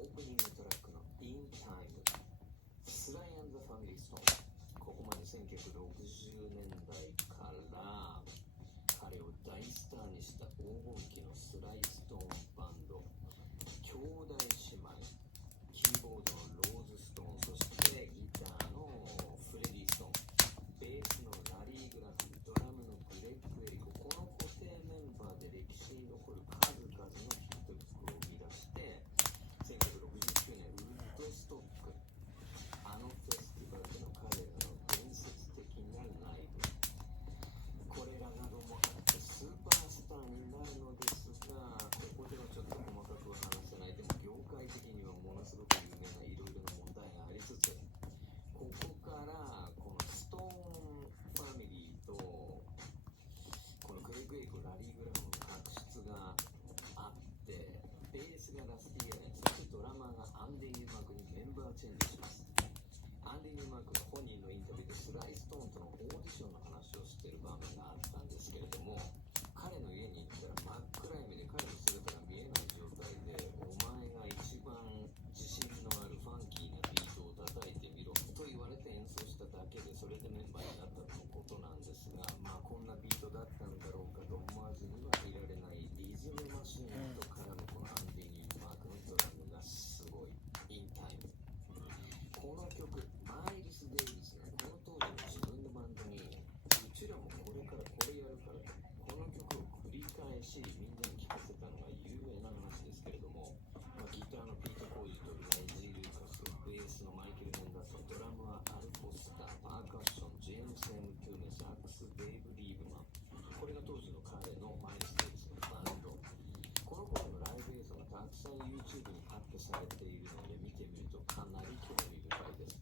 オープニングトラックの In Time、 スライ&ザ・ファミリー・ストーン。ここまで1960年代から彼を大スターにした黄金期のスライストーンバンド、兄弟姉妹、キーボードのローズ・ストーン、そしてギターのフレディ・ストーン、ベースのラリー・グラフィン、ドラムのグレッグ・エリコ、この固定メンバーで歴史に残る数々のヒット曲を生み出して、1969年ウッドストック、あのフェスティバルでの彼らの伝説的なライブ、これらなどもあってスーパースターになるのですが、ここではちょっと細かくは話せない。でも業界的にはものすごく有名ないろいろな問題がありつつ、ここからこのストーンファミリーとこのグレッグ・エイコ、ラリー・グラフの確執があって、ベースがラスティ・エレン、そしてドラマーがアンディ・ニューマークにメンバーチェンジします。アンディ・ニューマークが本人のインタビューでスライストーンとのオーディションの話をしている場面があったんですけれども、彼の家に行ったら真っ暗闇で彼の姿が見えない状態で、お前が一番自信のあるファンキーなビートを叩いてみろと言われて演奏しただけで、それでメンバーになったとのことなんですが、こんなビートだったんだろうかと思わずにはいられない。リズムマシンと絡むこのアンディ・ニューマークのドラムがすごい。インタイム、この曲、マイルス・デイビスがこの当時の自分のバンドに、うちらもこれからこれやるからと、この曲を繰り返しみんなに聴かせたのが有名な話ですけれども、ギターのピート・コージとライジー・ルーカス、ベースのマイケル・ヘンダーソン、ドラムはアル・フォスター、パーカッション、ジェームス・エム・トゥーネ、サックス、デイブ・リーブマン、これが当時の彼のマイルス・デイビスのバンド。この頃のライブ映像がたくさん YouTube にアップされているので見てみるとかなり興味深いです。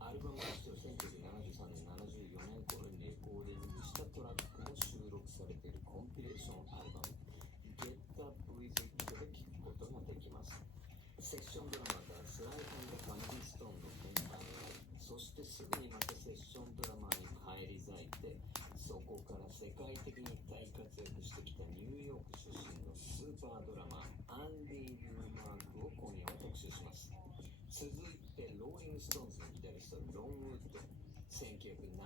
アルバムとしては1973年、74年頃にレコーディングしたトラックも収録されているコンピレーションアルバム Get Up With It で聴くことができます。セッションドラマーからスライド&ファミリーストーンのメンバーになり、そしてすぐにまたセッションドラマーに返り咲いて、そこから世界的に大活躍してきたニューヨーク出身のスーパードラマーアンディ・ニューマークを今夜は特集します。続いてローリング・ストーンズのギタリストロン・ウッド、1970